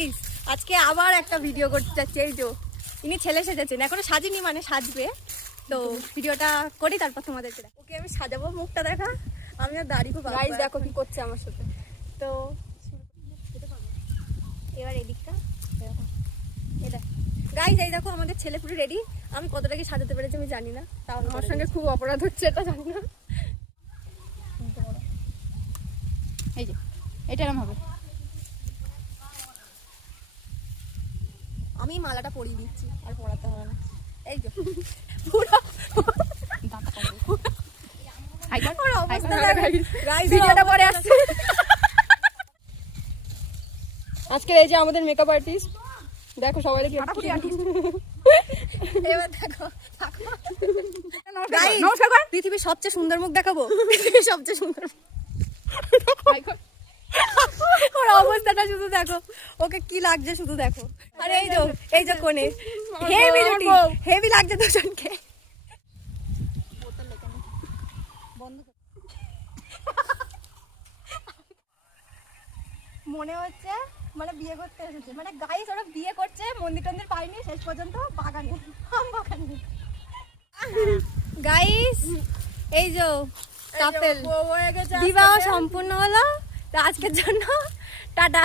Guys আজকে আবার একটা ভিডিও করতে যাচ্ছি। এই যে ইনি ছেলে সেজেছেন, এখনো সাজিনি মানে সাজবে, তো ভিডিওটা করি তারপর তোমাদেরকে ওকে আমি সাজাবো। মুখটা দেখা, আমি আর দাঁড়িয়ে খুব গাইস দেখো কি করছে আমার সাথে। তো এবার এদিকটা এটা গাইস এই দেখো আমাদের ছেলে পুরো রেডি। আমি কতটা কি সাজাতে পেরেছি আমি জানি না, তাও আমার সঙ্গে খুব অপরাধ হচ্ছে, এটা জানি না। এই যে এটা এরকম হবে। আমি মালাটা পরিয়ে দিচ্ছি, আর পরাতে হবে না। এই যে পুরো ওর অবস্থা গাইস ভিডিওটা পরে আসছে। আজকে এই যে আমাদের মেকআপ আর্টিস্ট, দেখো সবাই কি এবার দেখো গাইস পৃথিবীর সবচেয়ে সুন্দর মুখ দেখাবো, পৃথিবীর সবচেয়ে সুন্দর ওর অবস্থাটা শুধু দেখো, ওকে কি লাগছে শুধু দেখো। আর এই যে কোণে হেভি লাগছে দুজনকে। মনে হচ্ছে মানে বিয়ে করতে এসেছে, মানে গাইস ওরা বিয়ে করছে মন্দির টন্দির পাইনি, শেষ পর্যন্ত বাগানে আম বাগানে। গাইস এই যে কাপেল বিবাহ সম্পূর্ণ হলো, তো আজকের জন্য টাটা।